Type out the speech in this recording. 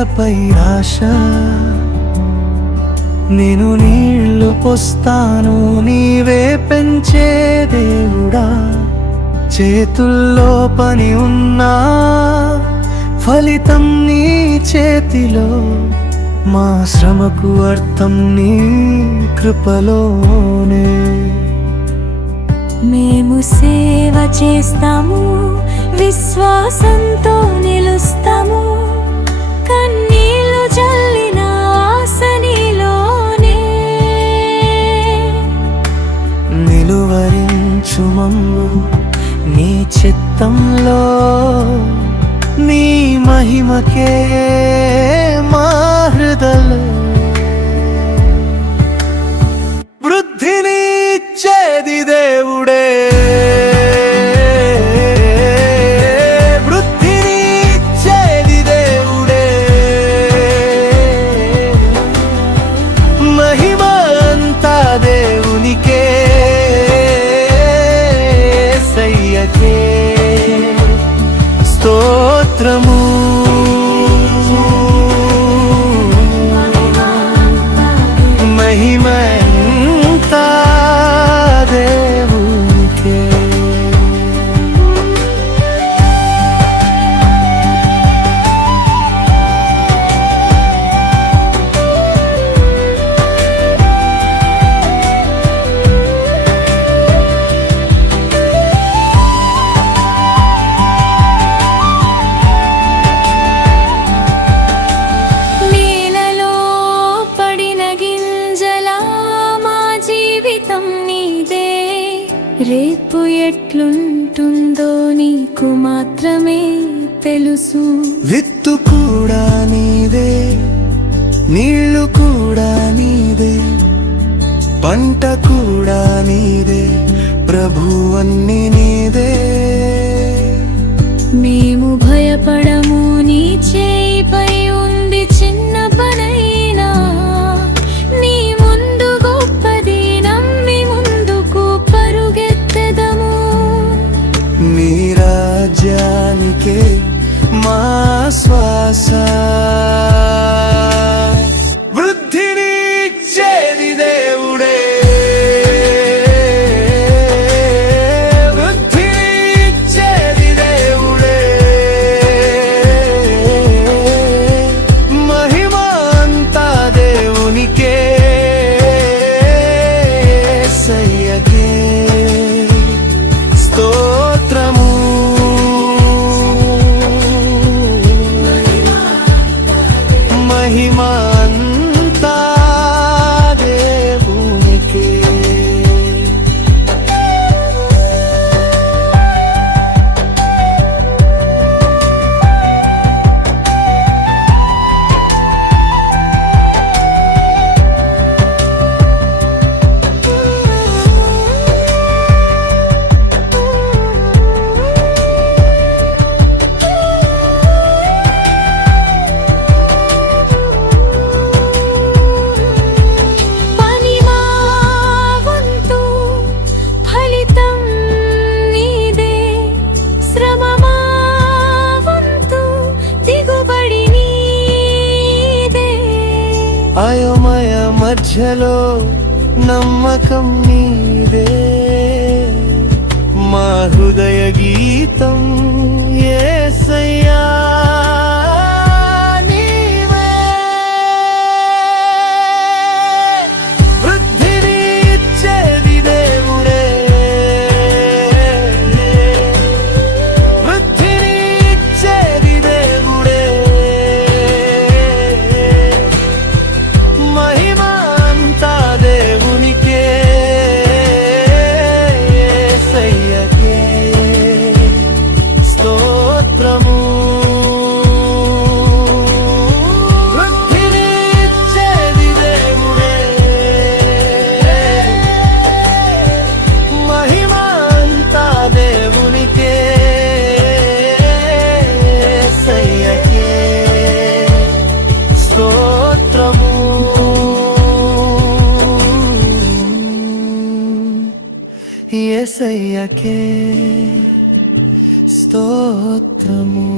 నేలపై ఆశ, నేను నీళ్లు పోస్తాను నీవే పెంచే దేవుడా. చేతుల్లో పని ఉన్నా ఫలితం నీ చేతిలో, మా శ్రమకు అర్థం నీ కృపలోనే. మేము సేవ చేస్తాము, విశ్వాసంతో నిలుస్తాము, కన్నీళ్లు జల్లిన ఆశ నీలోనే. నిలువరించు మమ్ము నీ చిత్తంలో, నీ మహిమకే మా హృదయలో వృద్ధిని ఇచ్చేది దేవుడే. వృద్ధిని ఇచ్చేది దేవుడే, మహిమ అంతా దేవునికే. యేసయ్యకే స్తోత్రము. మహిమంతా దేవునికే. నేలలో పడిన గింజలా మా జీవితం నీదే. రేపు ఎట్లుంటుందో నీకు మాత్రమే తెలుసు. విత్తు కూడా నీదే, నీళ్లు కూడా నీదే, పంట కూడా నీదే, ప్రభు అన్ని నీదే. మేము భయపడము, నీ చేయిపై ఉంది చిన్న పనైనా. నీ ముందు గొప్పది నమ్మి ముందుకు పరుగెత్తెదము. నీ రాజ్యానికే మా శ్వాస, వృద్ధిని ఇచ్చేది దేవుడే. వృద్ధిని ఇచ్చేది దేవుడే, మహిమ అంతా దేవునికే. యేసయ్యకే స్తోత్రము. మహిమ అంతా దేవునికే. పని మా వంతు, ఫలితం నీదే. శ్రమ మా వంతు, దిగుబడి నీదే. అయోమయ మధ్యలో నమ్మకం నీదే, మా హృదయ గీతం యేసయ్యా నీవే. వృద్ధిని ఇచ్చేది దేవుడే, వృద్ధిని ఇచ్చేది దేవుడే, మహిమ అంతా దేవునికే. యేసయ్యకే స్తోత్రము. వృద్ధిని ఇచ్చేది దేవుడే, మహిమ అంతా దేవునికే. యేసయ్యకే స్తోత్రము. యేసయ్యకే స్తోత్రము.